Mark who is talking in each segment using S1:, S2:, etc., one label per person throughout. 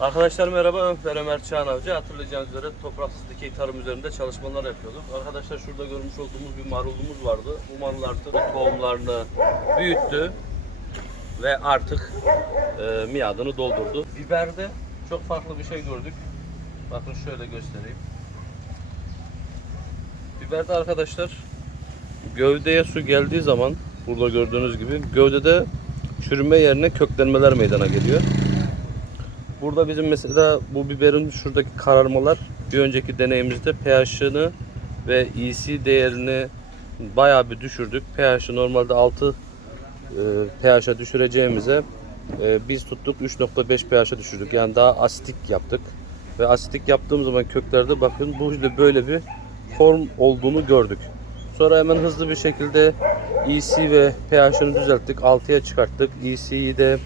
S1: Arkadaşlar merhaba, ben Ömer Çağan Avcı. Hatırlayacağınız üzere topraksız dikey tarım üzerinde çalışmalar yapıyorduk. Arkadaşlar şurada görmüş olduğumuz bir marulumuz vardı. Bu marul artık tohumlarını büyüttü ve artık e, miadını doldurdu. Biberde çok farklı bir şey gördük. Bakın şöyle göstereyim. Biberde arkadaşlar gövdeye su geldiği zaman burada gördüğünüz gibi gövdede çürüme yerine köklenmeler meydana geliyor. Burada bizim mesela bu biberin şuradaki kararmalar bir önceki deneyimizde pH'ını ve EC değerini bayağı bir düşürdük. pH'ı normalde 6 e, pH'a düşüreceğimize e, biz tuttuk 3.5 pH'a düşürdük. Yani daha asitik yaptık. Ve asitik yaptığımız zaman köklerde bakın bu işte böyle bir form olduğunu gördük. Sonra hemen hızlı bir şekilde EC ve pH'ını düzelttik. 6'ya çıkarttık. EC'yi de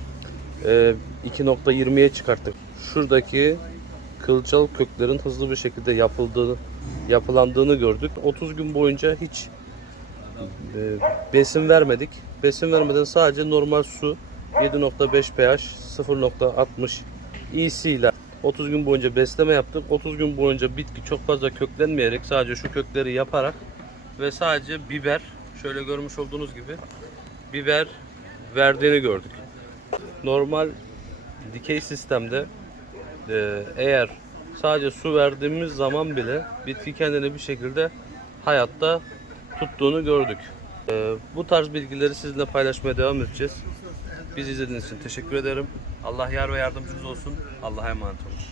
S1: 2.20'ye çıkarttık. Şuradaki kılcal köklerin hızlı bir şekilde yapıldığı yapılandığını gördük. 30 gün boyunca hiç e, besin vermedik. Besin vermeden sadece normal su 7.5 pH 0.60 EC ile 30 gün boyunca besleme yaptık. 30 gün boyunca bitki çok fazla köklenmeyerek sadece şu kökleri yaparak ve sadece biber şöyle görmüş olduğunuz gibi biber verdiğini gördük. Normal dikey sistemde e, eğer sadece su verdiğimiz zaman bile bitki kendini bir şekilde hayatta tuttuğunu gördük. E, bu tarz bilgileri sizinle paylaşmaya devam edeceğiz. Bizi izlediğiniz için teşekkür ederim. Allah yar ve yardımcınız olsun. Allah'a emanet olun.